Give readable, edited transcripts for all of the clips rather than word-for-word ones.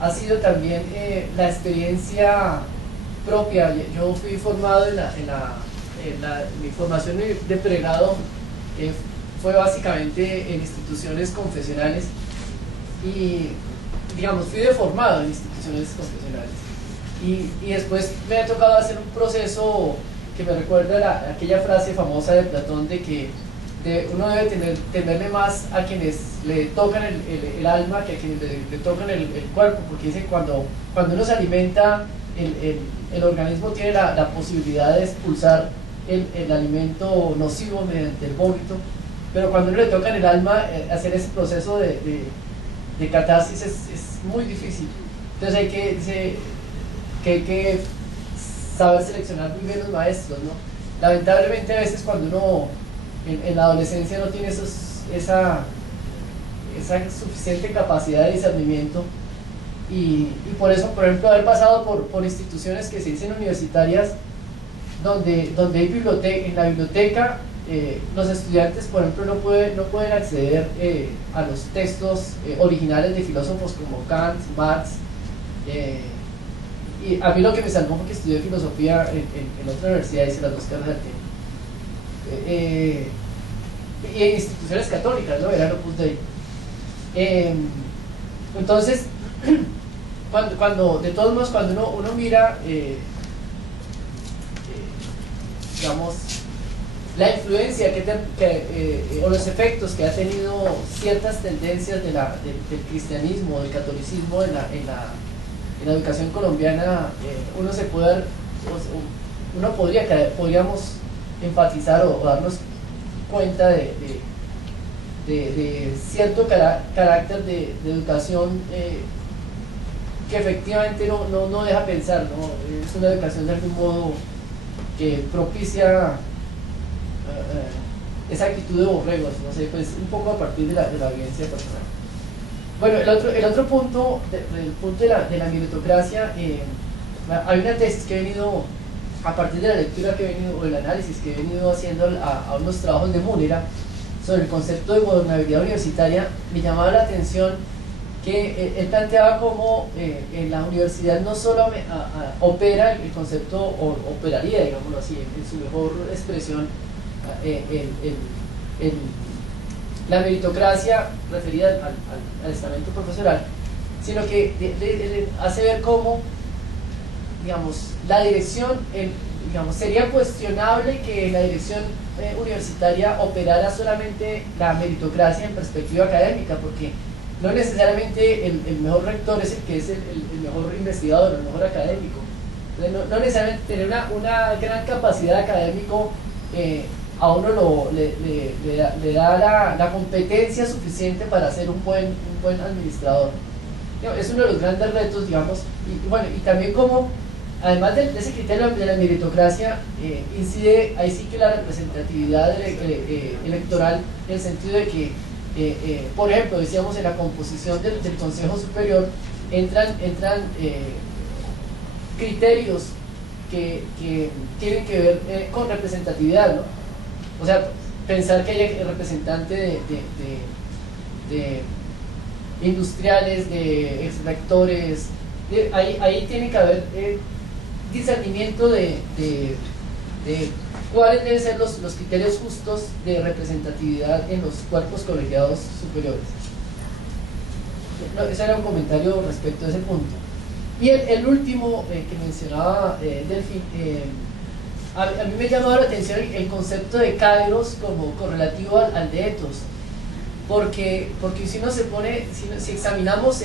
ha sido también la experiencia propia. Yo fui formado mi formación de pregrado fue básicamente en instituciones confesionales y, digamos, fui deformado en instituciones confesionales y después me ha tocado hacer un proceso que me recuerda aquella frase famosa de Platón de que uno debe temerle más a quienes le tocan el alma que a quienes le tocan el cuerpo, porque dice cuando uno se alimenta el organismo tiene la posibilidad de expulsar el alimento nocivo mediante el vómito, pero cuando uno le toca en el alma hacer ese proceso de catarsis es muy difícil. Entonces hay que saber seleccionar muy bien los maestros, ¿no? Lamentablemente a veces cuando uno en la adolescencia no tiene esa suficiente capacidad de discernimiento y por eso, por ejemplo, haber pasado por instituciones que se dicen universitarias donde hay biblioteca, en la biblioteca los estudiantes, por ejemplo, no pueden acceder a los textos originales de filósofos como Kant, Marx, y a mí lo que me salvó fue que estudié filosofía en otra universidad, hice las dos carreras al tiempo. Y en instituciones católicas, ¿no? Era el Opus Dei. Entonces, de todos modos, cuando uno mira, digamos, la influencia o los efectos que ha tenido ciertas tendencias del cristianismo, del catolicismo en la educación colombiana, podríamos enfatizar o darnos cuenta de cierto carácter de educación que efectivamente no deja pensar, ¿no? Es una educación de algún modo que propicia esa actitud de borregos, no sé, pues un poco a partir de la vivencia personal. Bueno, el otro punto, el punto de la meritocracia, hay una tesis que he venido, a partir de la lectura que he venido, o el análisis que he venido haciendo a unos trabajos de Múnera sobre el concepto de gobernabilidad universitaria, me llamaba la atención que él planteaba cómo en la universidad no solo opera el concepto, o operaría, digámoslo así, en su mejor expresión, la meritocracia referida al estamento profesoral, sino que hace ver cómo, digamos, la dirección, digamos, sería cuestionable que la dirección universitaria operara solamente la meritocracia en perspectiva académica, porque no necesariamente el mejor rector es el que es el mejor investigador, el mejor académico. Entonces, no necesariamente tener una gran capacidad académico a uno le da la competencia suficiente para ser un buen administrador. Es uno de los grandes retos, digamos, y bueno, y también como, además de ese criterio de la meritocracia, incide ahí sí que la representatividad electoral, en el sentido de que, por ejemplo, decíamos en la composición del Consejo Superior, entran criterios que tienen que ver con representatividad, ¿no? O sea, pensar que haya representante de industriales, de extractores, ahí tiene que haber discernimiento de cuáles deben ser los criterios justos de representatividad en los cuerpos colegiados superiores. Ese era un comentario respecto a ese punto. Y el último que mencionaba Delphi, a mí me llamaba la atención el concepto de kairos como correlativo al de ethos, porque si uno se pone, si examinamos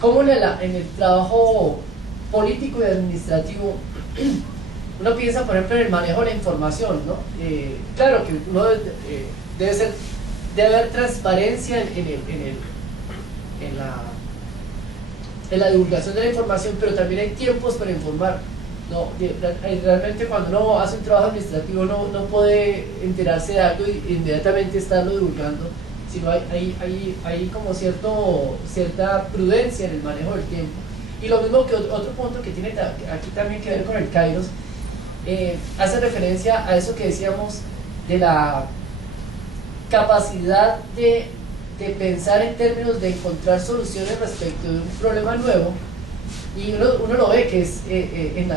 cómo en el trabajo político y administrativo uno piensa, por ejemplo, en el manejo de la información, ¿no? Claro que uno debe haber transparencia en la divulgación de la información, pero también hay tiempos para informar. No, realmente cuando uno hace un trabajo administrativo no puede enterarse de algo e inmediatamente estarlo divulgando, sino hay como cierta prudencia en el manejo del tiempo. Y lo mismo que otro punto que tiene aquí también que ver con el kairos, hace referencia a eso que decíamos de la capacidad de de pensar en términos de encontrar soluciones respecto de un problema nuevo, y uno lo ve que es en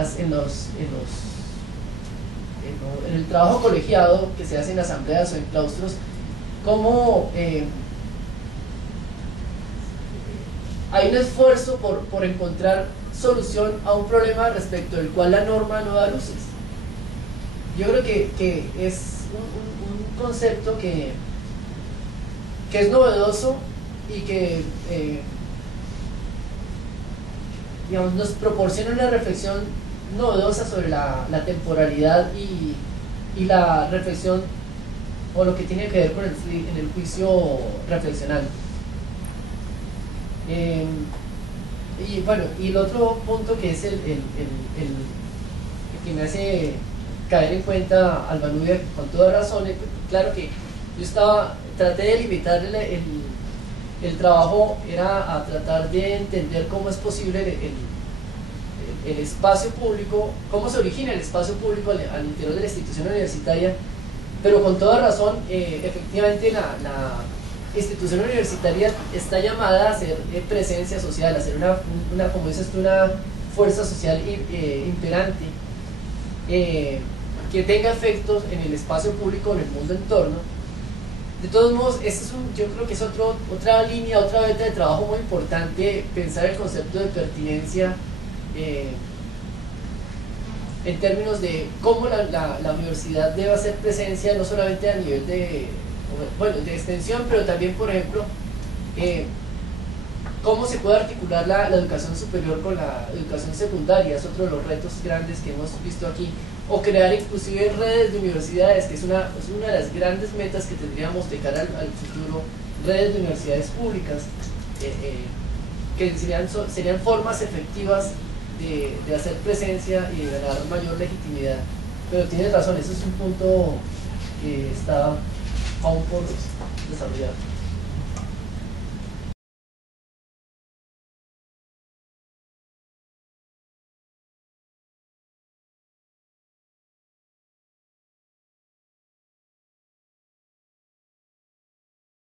el trabajo colegiado que se hace en asambleas o en claustros, como hay un esfuerzo por encontrar solución a un problema respecto del cual la norma no da luces. Yo creo que es un concepto que es novedoso y que digamos, nos proporciona una reflexión novedosa sobre la temporalidad y la reflexión, o lo que tiene que ver con en el juicio reflexionante. Y bueno, y el otro punto que es el que me hace caer en cuenta Albanubia con toda razón, claro que yo traté de limitar el trabajo, era a tratar de entender cómo es posible el espacio público, cómo se origina el espacio público al interior de la institución universitaria, pero con toda razón, efectivamente la institución universitaria está llamada a hacer presencia social, a ser como dices tú, una fuerza social imperante, que tenga efectos en el espacio público, en el mundo entorno. De todos modos, yo creo que es otra línea, otra veta de trabajo muy importante, pensar el concepto de pertinencia en términos de cómo la universidad debe hacer presencia, no solamente a nivel de extensión, pero también, por ejemplo, cómo se puede articular la educación superior con la educación secundaria. Es otro de los retos grandes que hemos visto aquí, o crear inclusive redes de universidades, que es una de las grandes metas que tendríamos de cara al futuro, redes de universidades públicas, que serían formas efectivas de hacer presencia y de ganar mayor legitimidad. Pero tienes razón, ese es un punto que está aún por desarrollar.